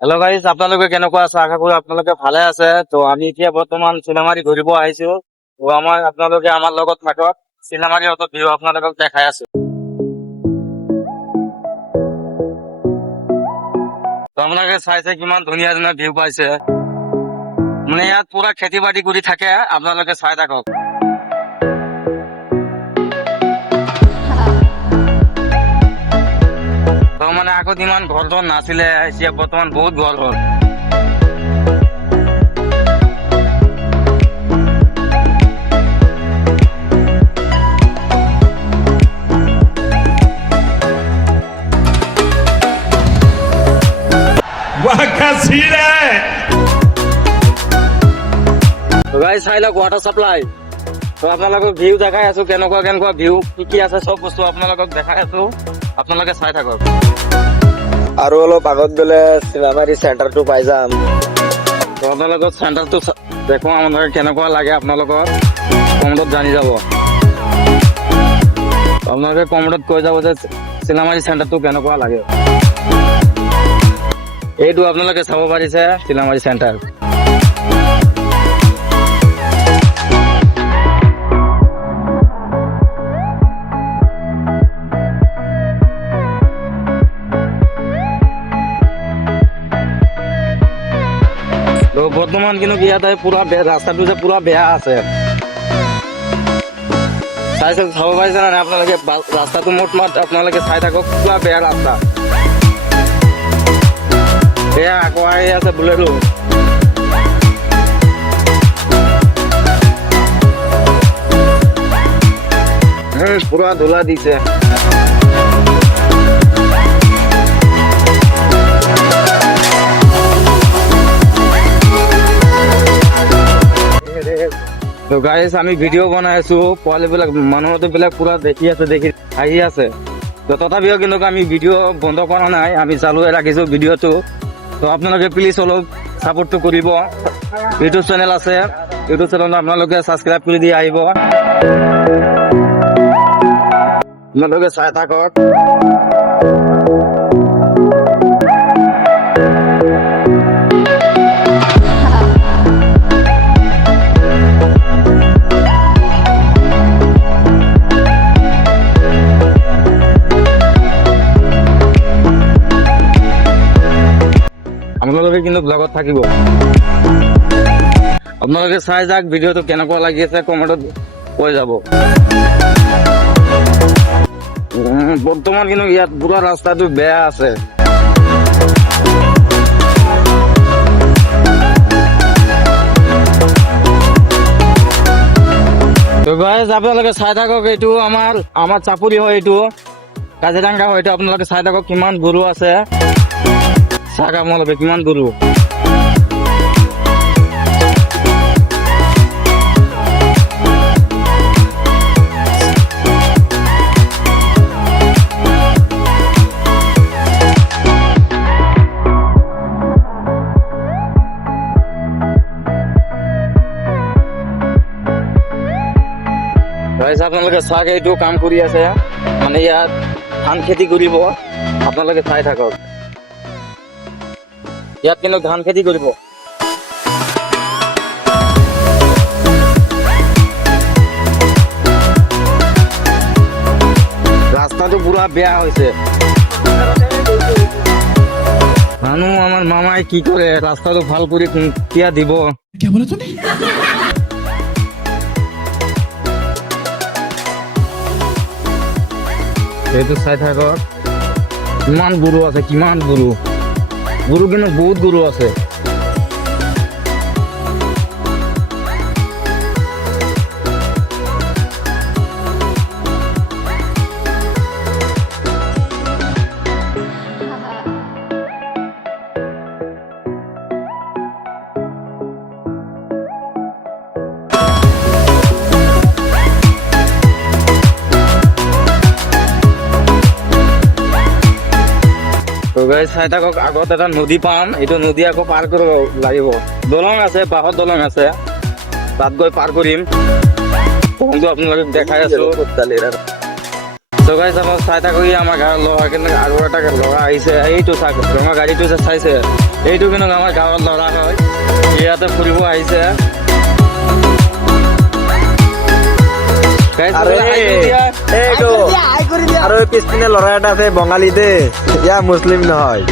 Hello' guys, আপোনালোকে কেনেকুৱা আছে? আশা কৰো আপোনালোকে ভালে আছে। তো আমি এতিয়া বৰ্তমান চিনেমাৰী ঘূৰিব আহিছো। তো আপোনালোকে আমাৰ লগত থাকক, চিনেমাৰী অত ভিউ আপোনালোকক দেখাই আছো। তো আপোনালোকে চাইছে কিমান ধুনীয়া ধুনীয়া ভিউ পাইছে। মানে ইয়াত পুৰা খেতি বাতি কৰি থাকে, আপোনালোকে চাই থাকক। তো মানে আগত ইমান ঘৰ ধৰ নাছিলে, এতিয়া বৰ্তমান বহুত ঘৰ হ'ল। গাইজ চাই লওক ৱাটাৰ চাপ্লাই। তো আপোনালোকক ভিউ দেখাই আছো, কেনেকুৱা কেনেকুৱা ভিউ, কি কি আছে চব বস্তু আপোনালোকক দেখাই আছো। আপোনালোকে চাই থাকক। আৰু অলপ আগত গ'লে চিনেমাৰী চেণ্টাৰটো পাই যাম। তো আপোনালোকৰ চেণ্টাৰটো দেখুৱাম, আপোনালোকে কেনেকুৱা লাগে আপোনালোকৰ কমেণ্টত জানি যাব। আপোনালোকে কমেণ্টত কৈ যাব যে চিনেমাৰী চেণ্টাৰটো কেনেকুৱা লাগে। এইটো আপোনালোকে চাব পাৰিছে চিনেমাৰী চেণ্টাৰ। তো বৰ্তমান কিন্তু ইয়াতে পুৰা ৰাস্তাটো যে পুৰা বেয়া আছে, চাব পাৰিছে না আপোনালোকে? ৰাস্তাটো মোট আপোনালোকে চাই থাকক, পুৰা বেয়া ৰাস্তা। এয়া আকৌ আহি আছে বুলেৰো। পুৰা ধূলা দিছে। তো গাইজ আমি ভিডিঅ' বনাই আছো, পোৱালি বিলাক মানুহতো বিলাক পুৰা দেখি আছে, দেখি আহি আছে। তো তথাপিও কিন্তু আমি ভিডিঅ' বন্ধ কৰা নাই, আমি চালুৱে ৰাখিছো ভিডিঅ'টো। তো আপোনালোকে প্লিজ অলপ ছাপোৰ্টটো কৰিব। ইউটিউব চেনেল আছে, ইউটিউব চেনেলত আপোনালোকে ছাবস্ক্ৰাইব কৰি দি আহিব। আপোনালোকে চাই থাকক। আপোনালোকে কিন্তু ব্লগত থাকিব। আপোনালোকে চাই যাওক ভিডিঅ'টো কেনেকুৱা লাগি আছে, কমেণ্টত কৈ যাব। বৰ্তমান কিন্তু ইয়াত পুৰা ৰাস্তাটো বেয়া আছে। তো গাইজ আপোনালোকে চাই থাকক, এইটো আমাৰ চাপৰি হয়, এইটো কাজিৰঙা হয়। এইটো আপোনালোকে চাই থাকক কিমান গৰু আছে। চাওক আপোনালোকে কিমান গৰু। আপোনালোকে চাওক, এইটো কাম কৰি আছে, মানে ইয়াত ধান খেতি কৰিব। আপোনালোকে চাই থাকক, ইয়াত কিন্তু ধান খেতি কৰিব। ৰাস্তাটো পুৰা বেয়া হৈছে। মানুহ আমাৰ মামাই কি কৰে, ৰাস্তাটো ভাল কৰি কিয় দিব। সেইটো চাই থাকক, কিমান গৰু আছে, কিমান গৰু কিন্তু বহুত গৰু আছে। চাই থাকক, আগত এটা নদী পাম, এইটো নদী আকৌ পাৰ কৰিব লাগিব। দলং আছে, বাঁহৰ দলং আছে, তাত গৈ পাৰ কৰিম। আপোনালোকে দেখাই আছো। তো গাইজ আমাৰ চাই থাকি আমাৰ গাঁৱৰ ল'ৰা কিন্তু আৰু এটা ল'ৰা আহিছে এইটো চাওক ৰঙা গাড়ীটো যে চাইছে এইটো কিন্তু আমাৰ গাঁৱৰ ল'ৰা হয় ইয়াতে ফুৰিব আহিছে Guys, আরে বলে, আইডিয়া দিয়া। এইটো আৰু এই পিছপিনে ল'ৰা এটা আছে বঙালী দে ইয়া মুছলিম নহয়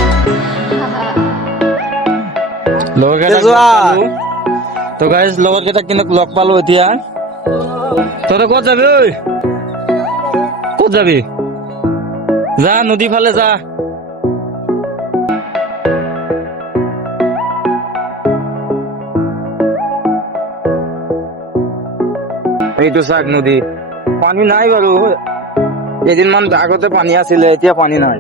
লগৰকেইটাক যোৱা। লগ পালো। তো গাইজ লগৰকেইটাক কিন্তু লগ পালো এতিয়া তহঁতে ক'ত যাবি ঐ ক'ত যাবি যা নদী ফালে যা এইটো চাক নদী পানী নাই বাৰু কেইদিনমান আগতে পানী আছিলে এতিয়া পানী নাই